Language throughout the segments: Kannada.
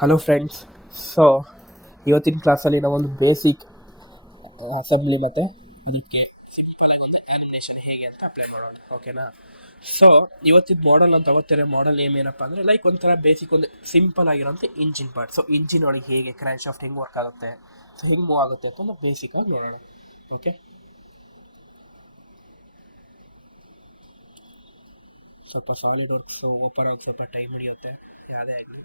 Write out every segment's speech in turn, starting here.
Hello friends. ಸೊ ಇವತ್ತಿನ ಕ್ಲಾಸಲ್ಲಿ ನಾವೊಂದು ಬೇಸಿಕ್ ಅಸೆಂಬ್ಲಿ ಮತ್ತು ಇದಕ್ಕೆ ಸಿಂಪಲಾಗಿ ಒಂದು ಆ್ಯನಿಮೇಷನ್ ಹೇಗೆ ಅಂತ ಅಪ್ಲೈ ಮಾಡೋದು, ಓಕೆನಾ? ಸೊ ಇವತ್ತಿನ ಮಾಡಲ್ ನಾವು ತಗೋತಾರೆ. ಮಾಡಲ್ ನೇಮ್ ಏನಪ್ಪ ಅಂದರೆ ಲೈಕ್ ಒಂಥರ ಬೇಸಿಕ್ ಒಂದು ಸಿಂಪಲ್ ಆಗಿರೋಂಥ ಇಂಜಿನ್ ಪಾರ್ಟ್. ಸೊ ಇಂಜಿನ್ ಒಳಗೆ ಹೇಗೆ ಕ್ರ್ಯಾಂಕ್ ಶಾಫ್ಟ್ ಹೆಂಗೆ ವರ್ಕ್ ಆಗುತ್ತೆ, ಸೊ ಹೆಂಗೆ ಮೂವ್ ಆಗುತ್ತೆ ಅಂತ ನಾವು ಬೇಸಿಕಾಗಿ ನೋಡೋಣ. ಓಕೆ, ಸ್ವಲ್ಪ ಸಾಲಿಡ್ ವರ್ಕ್ಸ್ ಓಪನ್ ಆಗಿ ಸ್ವಲ್ಪ ಟೈಮ್ ಹಿಡಿಯುತ್ತೆ ಯಾವುದೇ ಆಗಲಿ,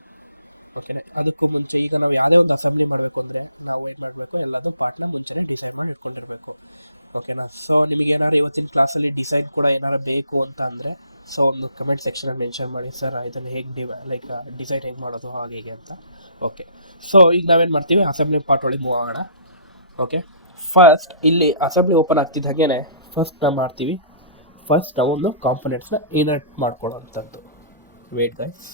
ಓಕೆನಾ? ಅದಕ್ಕೂ ಮುಂಚೆ ಈಗ ನಾವು ಯಾವುದೇ ಒಂದು ಅಸೆಂಬ್ಲಿ ಮಾಡಬೇಕು ಅಂದರೆ ನಾವು ಏನು ಮಾಡಬೇಕು, ಎಲ್ಲದೂ ಪಾರ್ಟ್ನ ಮುಂಚೆನೇ ಡಿಸೈಡ್ ಮಾಡಿ ಇಟ್ಕೊಂಡಿರಬೇಕು, ಓಕೆನಾ? ಸೊ ನಿಮಗೆ ಏನಾದ್ರು ಇವತ್ತಿನ ಕ್ಲಾಸಲ್ಲಿ ಡಿಸೈನ್ ಕೂಡ ಏನಾರು ಬೇಕು ಅಂತ ಅಂದರೆ ಸೊ ಒಂದು ಕಮೆಂಟ್ ಸೆಕ್ಷನಲ್ಲಿ ಮೆನ್ಷನ್ ಮಾಡಿ, ಸರ್ ಇದನ್ನು ಹೇಗೆ ಲೈಕ್ ಡಿಸೈನ್ ಹೇಗೆ ಮಾಡೋದು ಹಾಗೆ ಹೀಗೆ ಅಂತ. ಓಕೆ, ಸೊ ಈಗ ನಾವೇನು ಮಾಡ್ತೀವಿ, ಅಸೆಂಬ್ಲಿ ಪಾರ್ಟ್ ಒಳಗೆ ಮೂವ್ ಆಗೋಣ. ಓಕೆ, ಫಸ್ಟ್ ಇಲ್ಲಿ ಅಸೆಂಬ್ಲಿ ಓಪನ್ ಆಗ್ತಿದ್ದ ಹಾಗೇನೆ ಫಸ್ಟ್ ನಾವು ಮಾಡ್ತೀವಿ, ಫಸ್ಟ್ ನಾವು ಒಂದು ಕಾಂಪೊನೆಂಟ್ಸ್ನ ಇನರ್ಟ್ ಮಾಡ್ಕೊಳ್ಳೋ ಅಂಥದ್ದು. Wait guys.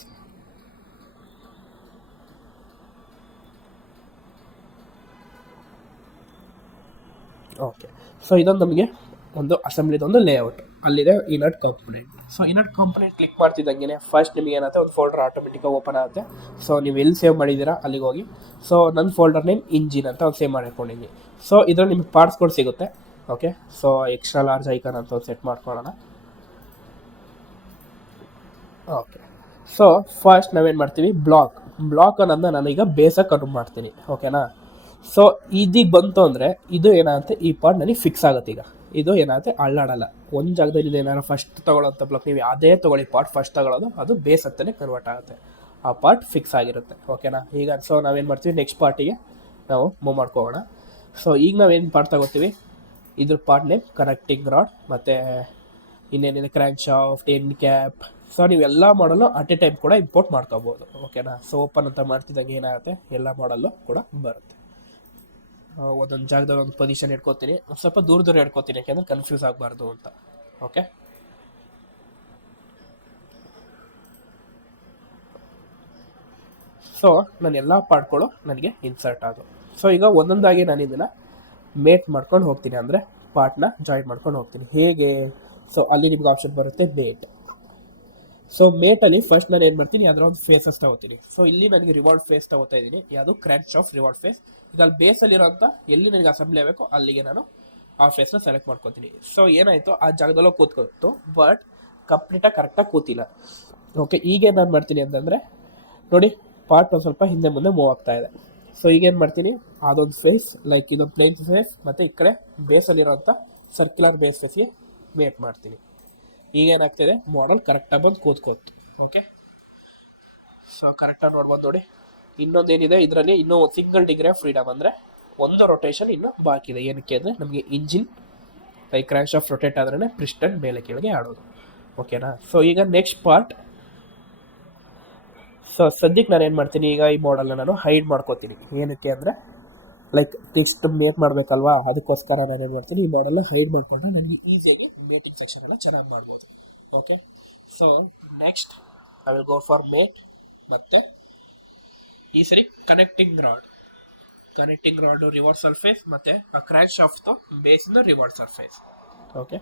ಓಕೆ, ಸೊ ಇದೊಂದು ನಮಗೆ ಒಂದು ಅಸೆಂಬ್ಲಿದೊಂದು ಲೇಔಟ್, ಅಲ್ಲಿದೆ insert component. So insert component click ಮಾಡ್ತಿದ್ದಂಗೆ ಫಸ್ಟ್ ನಿಮಗೆ ಏನಾಗುತ್ತೆ, ಒಂದು ಫೋಲ್ಡರ್ ಆಟೋಮೆಟಿಕಾಗಿ ಓಪನ್ ಆಗುತ್ತೆ. ಸೊ ನೀವು ಎಲ್ಲಿ ಸೇವ್ ಮಾಡಿದ್ದೀರಾ ಅಲ್ಲಿಗೆ ಹೋಗಿ, ಸೊ ನನ್ನ ಫೋಲ್ಡರ್ ನೇಮ್ ಇಂಜಿನ್ ಅಂತ ಒಂದು ಸೇವ್ ಮಾಡಿಕೊಂಡಿದ್ದೀನಿ. ಸೊ ಇದರಲ್ಲಿ ನಿಮಗೆ ಪಾರ್ಟ್ಸ್ ಕೂಡ ಸಿಗುತ್ತೆ. Okay, so extra large icon ಅಂತ ಒಂದು ಸೆಟ್ ಮಾಡ್ಕೊಳ್ಳೋಣ. ಓಕೆ, ಸೊ ಫಸ್ಟ್ ನಾವೇನು ಮಾಡ್ತೀವಿ, ಬ್ಲಾಕ್ ಅನ್ನೋದನ್ನ ನಾನೀಗ ಬೇಸಾಗಿ ಕನ್ವರ್ಟ್ ಮಾಡ್ತೀನಿ, ಓಕೆನಾ? ಸೊ ಇದೀಗ ಬಂತು ಅಂದರೆ ಇದು ಏನಾಗುತ್ತೆ, ಈ ಪಾರ್ಟ್ ನನಗೆ ಫಿಕ್ಸ್ ಆಗುತ್ತೆ. ಈಗ ಇದು ಏನಾಗುತ್ತೆ, ಅಳ್ಳಾಡಲ್ಲ. ಒಂದು ಜಾಗದಲ್ಲಿ ಇದು ಏನಾದ್ರು ಫಸ್ಟ್ ತೊಗೊಳ್ಳೋಂಥ ಬ್ಲಾಕ್ ನೀವು ಯಾವುದೇ ತೊಗೊಳ್ಳಿ ಪಾರ್ಟ್ ಫಸ್ಟ್ ತೊಗೊಳ್ಳೋದು ಅದು ಬೇಸ್ ಅಂತಲೇ ಕನ್ವರ್ಟ್ ಆಗುತ್ತೆ, ಆ ಪಾರ್ಟ್ ಫಿಕ್ಸ್ ಆಗಿರುತ್ತೆ, ಓಕೆನಾ? ಈಗ ಸೊ ನಾವೇನು ಮಾಡ್ತೀವಿ, ನೆಕ್ಸ್ಟ್ ಪಾರ್ಟಿಗೆ ನಾವು ಮೂವ್ ಮಾಡ್ಕೋಗೋಣ. ಸೊ ಈಗ ನಾವೇನು ಪಾರ್ಟ್ ತಗೋತೀವಿ, ಇದ್ರ ಪಾರ್ಟ್ ನೇಮ್ ಕನೆಕ್ಟಿಂಗ್ ರಾಡ್, ಮತ್ತು ಇನ್ನೇನಿದೆ crankshaft, end cap. So ನೀವೆಲ್ಲ ಮಾಡಲು ಅಟ್ ಎ ಟೈಮ್ ಕೂಡ ಇಂಪೋರ್ಟ್ ಮಾಡ್ಕೋಬೋದು, ಓಕೆನಾ? ಸೊ ಓಪನ್ ಅಂತ ಮಾಡ್ತಿದ್ದಂಗೆ ಏನಾಗುತ್ತೆ, ಎಲ್ಲ ಮಾಡಲು ಕೂಡ ಬರುತ್ತೆ. ಒಂದೊಂದು ಜಾಗದಲ್ಲಿ ಒಂದು ಪೊಸಿಷನ್ ಇಟ್ಕೋತೀನಿ, ಸ್ವಲ್ಪ ದೂರ ಇಟ್ಕೋತೀನಿ, ಯಾಕೆಂದರೆ ಕನ್ಫ್ಯೂಸ್ ಆಗಬಾರ್ದು ಅಂತ. ಓಕೆ, ಸೊ ನಾನು ಎಲ್ಲ ಪಾರ್ಟ್ಗಳು ನನಗೆ ಇನ್ಸರ್ಟ್ ಆದವು. ಸೊ ಈಗ ಒಂದೊಂದಾಗಿ ನಾನು ಇದನ್ನು ಮೇಟ್ ಮಾಡ್ಕೊಂಡು ಹೋಗ್ತೀನಿ, ಅಂದರೆ ಪಾರ್ಟ್ನ ಜಾಯಿನ್ ಮಾಡ್ಕೊಂಡು ಹೋಗ್ತೀನಿ. ಹೇಗೆ? ಸೊ ಅಲ್ಲಿ ನಿಮ್ಗೆ ಆಪ್ಷನ್ ಬರುತ್ತೆ ಮೇಟ್. ಸೊ ಮೇಟಲ್ಲಿ ಫಸ್ಟ್ ನಾನು ಏನು ಮಾಡ್ತೀನಿ, ಅದರ ಒಂದು ಫೇಸಸ್ ತಗೋತೀನಿ. ಸೊ ಇಲ್ಲಿ ನನಗೆ ರಿವಾರ್ಡ್ ಫೇಸ್ ತಗೋತಾ ಇದ್ದೀನಿ, ಯಾವುದು ಕ್ರ್ಯಾಂಕ್ ಶಾಫ್ಟ್ ರಿವಾರ್ಡ್ ಫೇಸ್. ಈಗ ಅಲ್ಲಿ ಬೇಸಲ್ಲಿರೋಂಥ ಎಲ್ಲಿ ನನಗೆ ಅಸೆಂಬ್ಲಿ ಆಗಬೇಕು ಅಲ್ಲಿಗೆ ನಾನು ಆ ಫೇಸ್ನ ಸೆಲೆಕ್ಟ್ ಮಾಡ್ಕೊತೀನಿ. ಸೊ ಏನಾಯಿತು, ಆ ಜಾಗದಲ್ಲೂ ಕೂತ್ಕೊತ್ತು, ಬಟ್ ಕಂಪ್ಲೀಟಾಗಿ ಕರೆಕ್ಟಾಗಿ ಕೂತಿಲ್ಲ. ಓಕೆ, ಈಗೇನು ನಾನು ಮಾಡ್ತೀನಿ ಅಂತಂದರೆ ನೋಡಿ, ಪಾರ್ಟ್ ಒಂದು ಸ್ವಲ್ಪ ಹಿಂದೆ ಮುಂದೆ ಮೂವ್ ಆಗ್ತಾ ಇದೆ. ಸೊ ಈಗೇನು ಮಾಡ್ತೀನಿ, ಅದೊಂದು ಫೇಸ್ ಲೈಕ್ ಇದೊಂದು ಪ್ಲೇನ್ ಫೇಸ್ ಮತ್ತು ಈ ಕಡೆ ಬೇಸಲ್ಲಿರೋಂಥ ಸರ್ಕ್ಯುಲರ್ ಬೇಸ್ ಫೇಸ್ಗೆ ವೇಟ್ ಮಾಡ್ತೀನಿ. ಈಗೇನಾಗ್ತಿದೆ, ಮಾಡಲ್ ಕರೆಕ್ಟಾಗಿ ಬಂದು ಕೂತ್ಕೋತು. ಓಕೆ, ಸೊ ಕರೆಕ್ಟಾಗಿ ನೋಡ್ಬೋದು ನೋಡಿ. ಇನ್ನೊಂದೇನಿದೆ ಇದರಲ್ಲಿ, ಇನ್ನೂ ಸಿಂಗಲ್ ಡಿಗ್ರಿ ಆಫ್ ಫ್ರೀಡಮ್, ಅಂದರೆ ಒಂದು ರೊಟೇಷನ್ ಇನ್ನೂ ಬಾಕಿ ಇದೆ. ಏನಕ್ಕೆ ಅಂದರೆ ನಮಗೆ engine like crank shaft rotate ಆದ್ರೇ ಪಿಸ್ಟನ್ ಮೇಲೆ ಕೆಳಗೆ ಆಡೋದು, ಓಕೆನಾ? ಸೊ ಈಗ ನೆಕ್ಸ್ಟ್ ಪಾರ್ಟ್. ಸೊ ಸದ್ಯಕ್ಕೆ ನಾನು ಏನು ಮಾಡ್ತೀನಿ, ಈಗ ಈ ಮಾಡಲ್ನ ನಾನು ಹೈಡ್ ಮಾಡ್ಕೋತೀನಿ. ಏನಕ್ಕೆ ಅಂದರೆ ಲೈಕ್ ನೆಕ್ಸ್ಟ್ ಮೇಟ್ ಮಾಡಬೇಕಲ್ವಾ, ಅದಕ್ಕೋಸ್ಕರ ನಾನು ಏನು ಮಾಡ್ತೀನಿ, ಈ ಮಾಡಲ್ನ ಹೈಡ್ ಮಾಡಿಕೊಂಡ್ರೆ ನನಗೆ ಈಸಿಯಾಗಿ ಮೇಟಿಂಗ್ ಸೆಕ್ಷನ್ ಎಲ್ಲ ಚೆನ್ನಾಗಿ ಮಾಡ್ಬೋದು. Okay, so next I will go for mate. ಮತ್ತು ಈ ಸರಿ ಕನೆಕ್ಟಿಂಗ್ ರಾಡ್ ರಿವರ್ಸ್ ಸರ್ಫೇಸ್ ಮತ್ತು ಆ ಕ್ರ್ಯಾಂಕ್ ಶಾಫ್ಟ್ ಬೇಸಿಂದ reverse surface. Okay,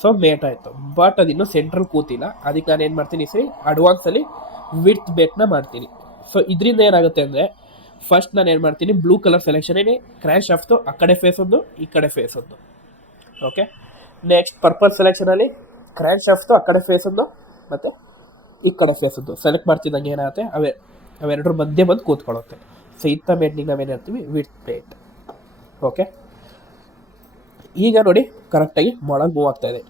so mate ಆಯಿತು, ಬಟ್ ಅದಿನ್ನೂ ಸೆಂಟ್ರಲ್ ಕೂತಿಲ್ಲ. ಅದಕ್ಕೆ ನಾನು ಏನು ಮಾಡ್ತೀನಿ, ಈ ಸರಿ ಅಡ್ವಾನ್ಸಲ್ಲಿ ವಿಡ್ತ್ ಬೇಟ್ನ ಮಾಡ್ತೀನಿ. ಸೊ ಇದರಿಂದ ಏನಾಗುತ್ತೆ ಅಂದರೆ, ಫಸ್ಟ್ ನಾನು ಏನು ಮಾಡ್ತೀನಿ, ಬ್ಲೂ ಕಲರ್ ಸೆಲೆಕ್ಷನ್ ಏನೇ ಕ್ರ್ಯಾಂಕ್ ಶಾಫ್ಟು ಆ ಕಡೆ ಫೇಸ್ ಒಂದು, ಈ ಕಡೆ ಫೇಸ್ ಒಂದು. ಓಕೆ, ನೆಕ್ಸ್ಟ್ ಪರ್ಪಲ್ ಸೆಲೆಕ್ಷನಲ್ಲಿ ಕ್ರ್ಯಾಂಕ್ ಶಾಫ್ಟು ಆ ಕಡೆ ಫೇಸ್ ಒಂದು ಮತ್ತು ಈ ಕಡೆ ಫೇಸ್ ಒಂದು ಸೆಲೆಕ್ಟ್ ಮಾಡ್ತಿದ್ದಂಗೆ ಏನಾಗುತ್ತೆ, ಅವೆರಡರ ಮಧ್ಯೆ ಬಂದು ಕೂತ್ಕೊಳ್ಳುತ್ತೆ. ಸೊ ಇಂಥ ಮೇಟ್ನಿಗೆ ನಾವೇನು ಹೇಳ್ತೀವಿ, ವಿಡ್ತ್ ಬೇಟ್. ಓಕೆ, ಈಗ ನೋಡಿ ಕರೆಕ್ಟಾಗಿ ಮಾಡಲ್ ಮೂವ್ ಆಗ್ತಾ ಇದೆ,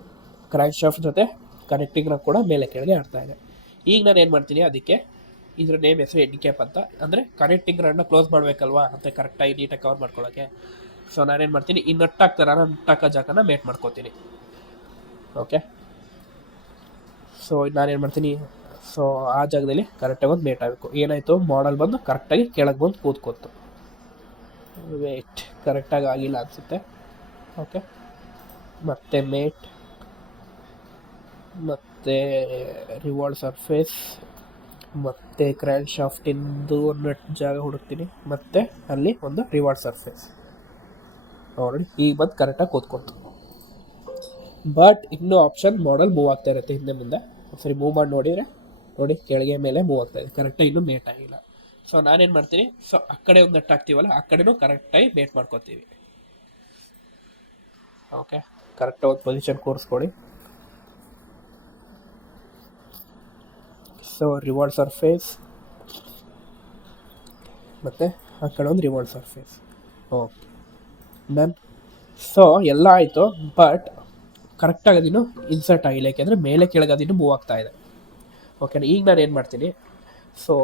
ಕ್ರ್ಯಾಂಕ್ ಶಾಫ್ಟ್ ಜೊತೆ ಕನೆಕ್ಟಿಂಗ್ ಕೂಡ ಮೇಲೆ ಕೆಳಗೆ ಆಡ್ತಾ ಇದೆ. ಈಗ ನಾನು ಏನು ಮಾಡ್ತೀನಿ, ಅದಕ್ಕೆ ಇದ್ರ ನೇಮ್ ಹೆಸರು ಎಂಡ್ ಕ್ಯಾಪ್ ಅಂತ, ಅಂದರೆ ಕನೆಕ್ಟಿಂಗ್ ರಾಡ್ನ ಕ್ಲೋಸ್ ಮಾಡಬೇಕಲ್ವಾ ಅಂತ ಕರೆಕ್ಟಾಗಿ ನೀಟಾಗಿ ಕವರ್ ಮಾಡ್ಕೊಳ್ಳೋಕ್ಕೆ. ಸೊ ನಾನೇನು ಮಾಡ್ತೀನಿ, ಈ ನಟ್ಟಾಗ್ತಾರ ನಟ್ಟಾಕೋ ಜಾಗನ ಮೇಟ್ ಮಾಡ್ಕೋತೀನಿ. ಓಕೆ, ಸೊ ನಾನೇನು ಮಾಡ್ತೀನಿ, ಸೊ ಆ ಜಾಗದಲ್ಲಿ ಕರೆಕ್ಟಾಗಿ ಒಂದು ಮೇಟ್ ಆಗಬೇಕು. ಏನಾಯಿತು, ಮಾಡಲ್ ಬಂದು ಕರೆಕ್ಟಾಗಿ ಕೆಳಗೆ ಬಂದು ಕೂತ್ಕೋತು. ವೇಟ್, ಕರೆಕ್ಟಾಗಿ ಆಗಿಲ್ಲ ಅನಿಸುತ್ತೆ. ಓಕೆ, ಮತ್ತೆ ಮೇಟ್, ಮತ್ತು ರಿವಾಲ್ವ್ ಸರ್ಫೇಸ್, ಮತ್ತು ಕ್ರ್ಯಾಂಕ್ ಶಾಫ್ಟಿಂದು ನಟ್ ಜಾಗ ಹುಡುಕ್ತೀನಿ, ಮತ್ತು ಅಲ್ಲಿ ಒಂದು ರಿವಾರ್ಡ್ ಸರ್ಫೇಸ್. ನೋಡಿ ಈಗ ಬಂದು ಕರೆಕ್ಟಾಗಿ ಕೂತ್ಕೊತು. ಬಟ್ ಇನ್ನೂ ಆಪ್ಷನ್ ಮಾಡಲ್ ಮೂವ್ ಆಗ್ತಾ ಇರುತ್ತೆ ಹಿಂದೆ ಮುಂದೆ. ಸರಿ ಮೂವ್ ಮಾಡಿ ನೋಡಿದರೆ ನೋಡಿ ಕೆಳಗೆ ಮೇಲೆ ಮೂವ್ ಆಗ್ತಾ ಇದೆ, ಕರೆಕ್ಟಾಗಿ ಇನ್ನೂ ಮೇಟ್ ಆಗಿಲ್ಲ. ಸೊ ನಾನೇನು ಮಾಡ್ತೀನಿ, ಸೊ ಆ ಕಡೆ ಒಂದು ನಟ್ ಹಾಕ್ತೀವಲ್ಲ ಆ ಕಡೆನೂ ಕರೆಕ್ಟಾಗಿ ಮೇಟ್ ಮಾಡ್ಕೊತೀವಿ. ಓಕೆ, ಕರೆಕ್ಟಾಗಿ ಒಂದು ಪೊಸಿಷನ್ ಕೂರಿಸ್ಕೊಳ್ಳಿ. ಸೊ ರಿವಾಲ್ವ್ ಸರ್ಫೇಸ್ ಮತ್ತು ಆ ಕಡೆ ಒಂದು revolve surface. Okay done. So ಎಲ್ಲ ಆಯಿತು, ಬಟ್ ಕರೆಕ್ಟಾಗಿ ಅದಿನ್ನು ಇನ್ಸರ್ಟ್ ಆಗಿಲ್ಲ, ಯಾಕೆಂದರೆ ಮೇಲೆ ಕೆಳಗೆ ಅದಿನ್ನು ಮೂವ್ ಆಗ್ತಾ ಇದೆ. ಓಕೆನಾ, ಈಗ ನಾನು ಏನು ಮಾಡ್ತೀನಿ, ಸೊ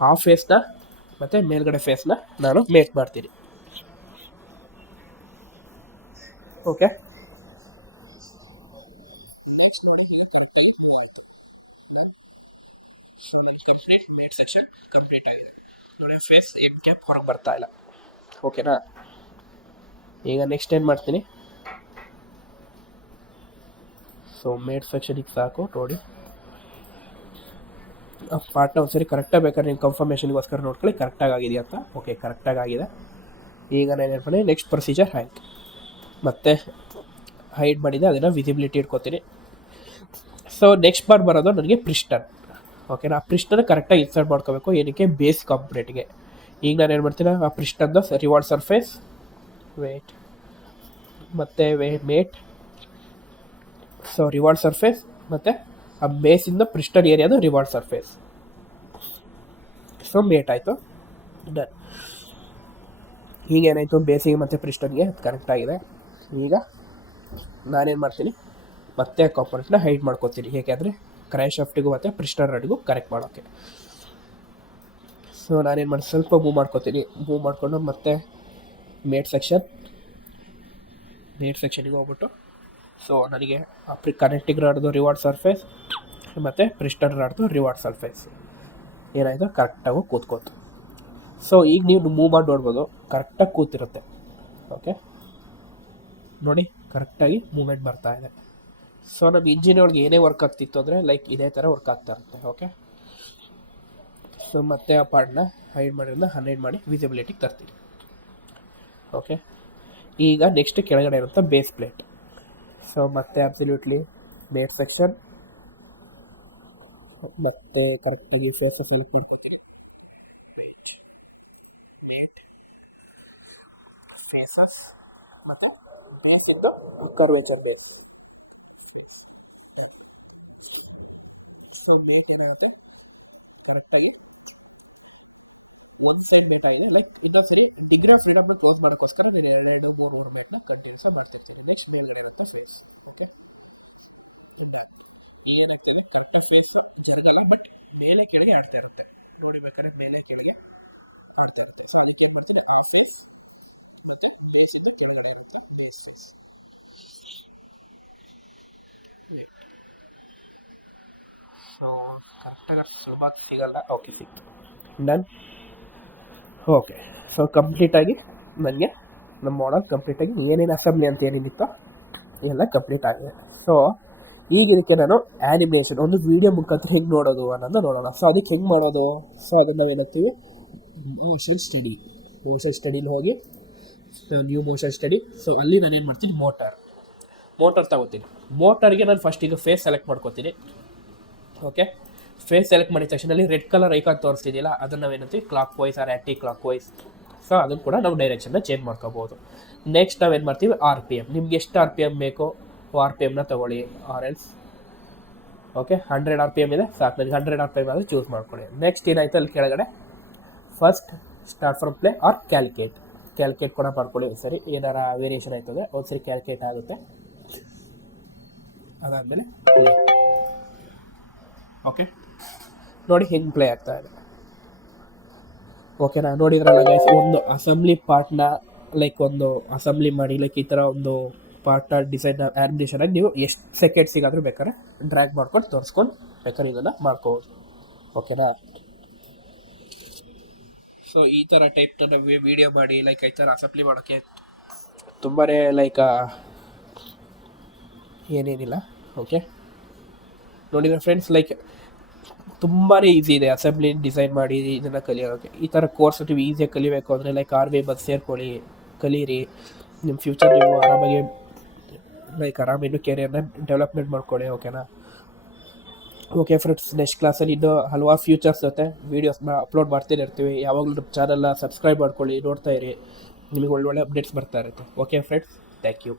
ಆ ಫೇಸ್ನ ಮತ್ತು ಮೇಲ್ಗಡೆ ಫೇಸ್ನ ನಾನು ಮೇಕ್ ಮಾಡ್ತೀನಿ. ಓಕೆ, ಕರೆಕ್ಟಾಗಿ ಮೂವ್ ಆಯಿತು. ಸೊ ನನಗೆ ಕಂಪ್ಲೀಟ್ ಮೇಟ್ ಸೆಕ್ಷನ್ ಕಂಪ್ಲೀಟ್ ಆಗಿದೆ ನೋಡಿ. ಫೇಸ್ ಎಂಡ್ ಕ್ಯಾಪ್ ಹೊರಗೆ ಬರ್ತಾ ಇಲ್ಲ. ಓಕೆನಾ, ಈಗ ನೆಕ್ಸ್ಟ್ ಏನು ಮಾಡ್ತೀನಿ, ಸೊ ಮೇಟ್ ಸೆಕ್ಷನಿಗೆ ಸಾಕು ನೋಡಿ. ಆ ಪಾರ್ಟ್ನ ಒಂದ್ಸರಿ ಕರೆಕ್ಟಾಗಿ ಬೇಕಾದ್ರೆ ನೀವು ಕನ್ಫರ್ಮೇಷನ್ಗೋಸ್ಕರ ನೋಡ್ಕೊಳ್ಳಿ ಕರೆಕ್ಟಾಗಿ ಆಗಿದೆಯಾ ಅಂತ. ಓಕೆ, ಕರೆಕ್ಟಾಗಿ ಆಗಿದೆ. ಈಗ ನಾನು ಏನು ಮಾಡಿ ನೆಕ್ಸ್ಟ್ ಪ್ರೊಸೀಜರ್ ಹ್ಯಾಂಕ್ ಮತ್ತೆ ಹೈಡ್ ಮಾಡಿದೆ, ಅದನ್ನು ವಿಸಿಬಿಲಿಟಿ ಇಟ್ಕೊತೀನಿ. ಸೊ ನೆಕ್ಸ್ಟ್ ಪಾರ್ಟ್ ಬರೋದು ನನಗೆ ಪ್ರಿಸ್ಟನ್. ಓಕೆನಾ, ಆ ಪ್ರಿಸ್ಟನ್ನ ಕರೆಕ್ಟಾಗಿ ಇನ್ಸರ್ಟ್ ಮಾಡ್ಕೋಬೇಕು, ಏನಕ್ಕೆ ಬೇಸ್ ಕಾಂಪೊನೆಂಟ್ಗೆ. ಈಗ ನಾನು ಏನು ಮಾಡ್ತೀನಿ, ಆ ಪ್ರಿಸ್ಟನ್ದು ರಿವಾಲ್ವ್ ಸರ್ಫೇಸ್ ವೇಟ್ ಮತ್ತು ಮೇಟ್, ಸೊ ರಿವಾಲ್ವ್ ಸರ್ಫೇಸ್ ಮತ್ತು ಆ ಬೇಸಿಂದ ಪ್ರಿಸ್ಟನ್ ಏರಿಯಾದು ರಿವಾಲ್ವ್ ಸರ್ಫೇಸ್. ಸೊ ಮೇಟ್ ಆಯಿತು, ಡನ್. ಈಗೇನಾಯಿತು, ಬೇಸಿಗೆ ಮತ್ತು ಪ್ರಿಸ್ಟನ್ಗೆ ಅದು ಕರೆಕ್ಟಾಗಿದೆ. ಈಗ ನಾನೇನು ಮಾಡ್ತೀನಿ, ಮತ್ತೆ ಕಾಂಪೊನೆಂಟ್ನ ಹೈಡ್ ಮಾಡ್ಕೊತೀನಿ, ಹೇಗೆಂದರೆ ಕ್ರ್ಯಾಶ್ ಶಾಫ್ಟಿಗೂ ಮತ್ತು ಪ್ರಿಸ್ಟನ್ ರಡ್ಗೂ ಕರೆಕ್ಟ್ ಮಾಡೋಕ್ಕೆ. ಸೊ ನಾನೇನು ಮಾಡಿ ಸ್ವಲ್ಪ ಮೂವ್ ಮಾಡ್ಕೊತೀನಿ, ಮೂವ್ ಮಾಡಿಕೊಂಡು ಮತ್ತೆ ಮೇಟ್ ಸೆಕ್ಷನ್ಗೆ ಹೋಗ್ಬಿಟ್ಟು, ಸೊ ನನಗೆ ಕನೆಕ್ಟಿಂಗ್ ರಾಡ್ದು ರಿವಾಲ್ವ್ ಸರ್ಫೇಸ್ ಮತ್ತು ಪ್ರಿಸ್ಟನ್ ರಾಡ್ದು ರಿವಾಲ್ವ್ ಸರ್ಫೇಸ್ ಏನಾಯಿತು ಕರೆಕ್ಟಾಗಿ ಕೂತ್ಕೋತು. ಸೊ ಈಗ ನೀವು ಮೂವ್ ಮಾಡಿ ನೋಡ್ಬೋದು, ಕರೆಕ್ಟಾಗಿ ಕೂತಿರುತ್ತೆ. ಓಕೆ ನೋಡಿ, ಕರೆಕ್ಟಾಗಿ ಮೂವ್ಮೆಂಟ್ ಬರ್ತಾ ಇದೆ. ಸೊ ನಮ್ಮ ಇಂಜಿನ್ ಒಳಗೆ ಏನೇ ವರ್ಕ್ ಆಗ್ತಿತ್ತು ಅಂದರೆ ಲೈಕ್ ಇದೇ ಥರ ವರ್ಕ್ ಆಗ್ತಾ ಇರುತ್ತೆ. ಓಕೆ, ಸೊ ಮತ್ತೆ ಆ ಪಾರ್ಟ್ನ ಹೈಡ್ ಮಾಡಿರೋದನ್ನ ಹೈಡ್ ಮಾಡಿ ವಿಸಿಬಿಲಿಟಿಗೆ ತರ್ತೀನಿ. ಓಕೆ, ಈಗ ನೆಕ್ಸ್ಟ್ ಕೆಳಗಡೆ ಇರುತ್ತೆ ಬೇಸ್ ಪ್ಲೇಟ್. ಸೊ ಮತ್ತೆ ಅಬ್ಸಲ್ಯೂಟ್ಲಿ ಬೇಸ್ ಸೆಕ್ಷನ್ ಮತ್ತೆ ಕರೆಕ್ಟಾಗಿ ಫೇಸ್ ಸೆಲೆಕ್ಟ್ ಮಾಡ್ತೀನಿ. ಫೇಸಸ್ ಮತ್ತು ಬೇಸ್ ಇಂದು ಕರ್ವೇಚರ್ ಬೇಸ್. ಸೊ ಮೇಟ್ ಏನಾಗುತ್ತೆ ಕರೆಕ್ಟಾಗಿ ಒಂದು ಸೈಡ್ ಬೇಕಾಗಿದೆ, ಲೈಕ್ ಇನ್ನೊಂದು ಸರಿ ಡಿಗ್ರಿ ಆಫ್ ಫ್ರೀಡಮ್ನ ಕ್ಲೋಸ್ ಮಾಡೋಕ್ಕೋಸ್ಕರ ನಾನು 2-3 ಮೇಟ್ನ ಕಂಟಿನ್ಯೂಸ್ ಮಾಡ್ತಿರ್ತೀನಿ. ನೆಕ್ಸ್ಟ್ ಮೇಲ್ಗಡೆ ಇರುತ್ತೆ ಫೇಸ್. ಓಕೆ, ಏನಕ್ಕೆ ಕರೆಕ್ಟ್ ಫೇಸ್ ಜರಗಲ್ಲ, ಬಟ್ ಮೇಲೆ ಕೆಳಗೆ ಆಡ್ತಾ ಇರುತ್ತೆ ನೋಡಿ, ಬೇಕಾದ್ರೆ ಮೇಲೆ ಕೆಳಗೆ ಆಡ್ತಾ ಇರುತ್ತೆ. ಸೊ ಅದಕ್ಕೆ ಏನು ಮಾಡ್ತೀನಿ, ಆ ಫೇಸ್ ಮತ್ತು ಬೇಸಿಂದ ಕೆಳಗಡೆ ಇರುತ್ತೆ ಫೇಸ್. ಸೊ ಕರೆಕ್ಟಾಗಿ ಸುಲಭ ಸಿಗಲ್ಲ. ಓಕೆ, ಸಿಕ್ತು, ಡನ್. ಓಕೆ, ಸೊ ಕಂಪ್ಲೀಟಾಗಿ ನನಗೆ ನಮ್ಮ ಮಾಡಲ್ ಕಂಪ್ಲೀಟಾಗಿ ಏನೇನು ಅಸೆಂಬ್ಲಿ ಅಂತ ಏನೇನಿತ್ತು ಎಲ್ಲ ಕಂಪ್ಲೀಟ್ ಆಗಿದೆ. ಸೊ ಈಗ ಇದಕ್ಕೆ ನಾನು ಆ್ಯನಿಮೇಷನ್ ಒಂದು ವೀಡಿಯೋ ಮುಖಾಂತರ ಹೆಂಗೆ ನೋಡೋದು ಅನ್ನೋದು ನೋಡೋಣ. ಸೊ ಅದಕ್ಕೆ ಹೆಂಗೆ ಮಾಡೋದು, ಸೊ ಅದನ್ನು ನಾವು ಏನಾಗ್ತೀವಿ, ಮೋಷನ್ ಸ್ಟಡಿಲಿ ಹೋಗಿ ನ್ಯೂ ಮೋಷನ್ ಸ್ಟಡಿ. ಸೊ ಅಲ್ಲಿ ನಾನು ಏನು ಮಾಡ್ತೀನಿ, ಮೋಟರ್ ತಗೋತೀನಿ. ಮೋಟರ್ಗೆ ನಾನು ಫಸ್ಟ್ ಈಗ ಫೇಸ್ ಸೆಲೆಕ್ಟ್ ಮಾಡ್ಕೊತೀನಿ. ಓಕೆ, ಫೇಸ್ ಸೆಲೆಕ್ಟ್ ಮಾಡಿದ ತಕ್ಷಣ ರೆಡ್ ಕಲರ್ ಐಕಾನ್ ತೋರಿಸ್ತಿದೆಯಲ್ಲ, ಅದನ್ನು ನಾವೇನಂತೀವಿ clockwise or anticlockwise. So ಅದನ್ನು ಕೂಡ ನಾವು ಡೈರೆಕ್ಷನ್ನ ಚೇಂಜ್ ಮಾಡ್ಕೋಬೋದು. ನೆಕ್ಸ್ಟ್ ನಾವೇನು ಮಾಡ್ತೀವಿ, RPM. ನಿಮ್ಗೆ ಎಷ್ಟು RPM ಬೇಕೋ RPMನ ತೊಗೊಳ್ಳಿ, ಆರ್ ಎಲ್ಸ್ ಓಕೆ 100 RPM ಇದೆ ಸಾಕು, ನನಗೆ 100 RPM ಆದರೆ ಚೂಸ್ ಮಾಡ್ಕೊಳ್ಳಿ. ನೆಕ್ಸ್ಟ್ ಏನಾಯ್ತು ಅಲ್ಲಿ ಕೆಳಗಡೆ first start from play or calculate ಕೂಡ ಮಾಡ್ಕೊಳ್ಳಿ. ಸರಿ, ಏನಾರ ವೇರಿಯೇಷನ್ ಆಯ್ತದೆ ಒಂದ್ಸರಿ ಕ್ಯಾಲ್ಕೇಟ್ ಆಗುತ್ತೆ. ಅದಾದಮೇಲೆ ಓಕೆ ನೋಡಿ ಹೆಂಗೆ ಪ್ಲೇ ಆಗ್ತಾ ಇದೆ. ಓಕೆನಾ, ನೋಡಿದ್ರಲ್ಲ ಗೈಸ್, ಒಂದು ಅಸೆಂಬ್ಲಿ ಪಾರ್ಟ್ನ ಲೈಕ್ ಒಂದು ಅಸೆಂಬ್ಲಿ ಮಾಡಿ ಲೈಕ್ ಈ ಥರ ಒಂದು ಪಾರ್ಟ್ನ ಡಿಸೈನ್ ಆ್ಯನಿಮೇಷನ್ ಆಗಿ ನೀವು ಎಷ್ಟು ಸೆಕೆಂಡ್ಸಿಗಾದರೂ ಬೇಕಾದ್ರೆ ಡ್ರ್ಯಾಗ್ ಮಾಡ್ಕೊಂಡು ತೋರಿಸ್ಕೊಂಡು ಬೇಕಾದ್ರೆ ಇದನ್ನು ಮಾಡ್ಕೋಬೋದು. ಓಕೆನಾ, ಸೊ ಈ ಥರ ಟೈಪ್ನ ನಾವು ವೀಡಿಯೋ ಮಾಡಿ ಲೈಕ್ ಈ ಥರ ಅಸೆಂಬ್ಲಿ ಮಾಡೋಕ್ಕೆ ತುಂಬಾ ಲೈಕ್ ಏನೇನಿಲ್ಲ. ಓಕೆ, ನೋಡಿದ್ರೆ ಫ್ರೆಂಡ್ಸ್, ಲೈಕ್ ತುಂಬಾ ಈಸಿ ಇದೆ ಅಸೆಂಬ್ಲಿ ಡಿಸೈನ್ ಮಾಡಿ ಇದನ್ನು ಕಲಿಯೋಕ್ಕೆ. ಈ ಥರ ಕೋರ್ಸ್ ನೀವು ಈಸಿಯಾಗಿ ಕಲಿಬೇಕು ಅಂದರೆ ಲೈಕ್ RVM ಸೇರ್ಕೊಳ್ಳಿ, ಕಲೀರಿ. ನಿಮ್ಮ ಫ್ಯೂಚರ್ ನೀವು ಆರಾಮಾಗಿ ಲೈಕ್ ಇನ್ನೂ ಕೆರಿಯರ್ನ ಡೆವಲಪ್ಮೆಂಟ್ ಮಾಡ್ಕೊಳ್ಳಿ. ಓಕೆನಾ, ಓಕೆ ಫ್ರೆಂಡ್ಸ್, ನೆಕ್ಸ್ಟ್ ಕ್ಲಾಸಲ್ಲಿ ಇನ್ನೂ ಹಲವಾರು ಫ್ಯೂಚರ್ಸ್ ಜೊತೆ ವೀಡಿಯೋಸ್ನ ಅಪ್ಲೋಡ್ ಮಾಡ್ತಾನೆ ಇರ್ತೀವಿ. ಯಾವಾಗಲೂ ನಮ್ಮ ಚಾನಲ್ನ ಸಬ್ಸ್ಕ್ರೈಬ್ ಮಾಡ್ಕೊಳ್ಳಿ, ನೋಡ್ತಾ ಇರಿ, ನಿಮಗೆ ಒಳ್ಳೊಳ್ಳೆ ಅಪ್ಡೇಟ್ಸ್ ಬರ್ತಾ ಇರುತ್ತೆ. Okay friends, thank you.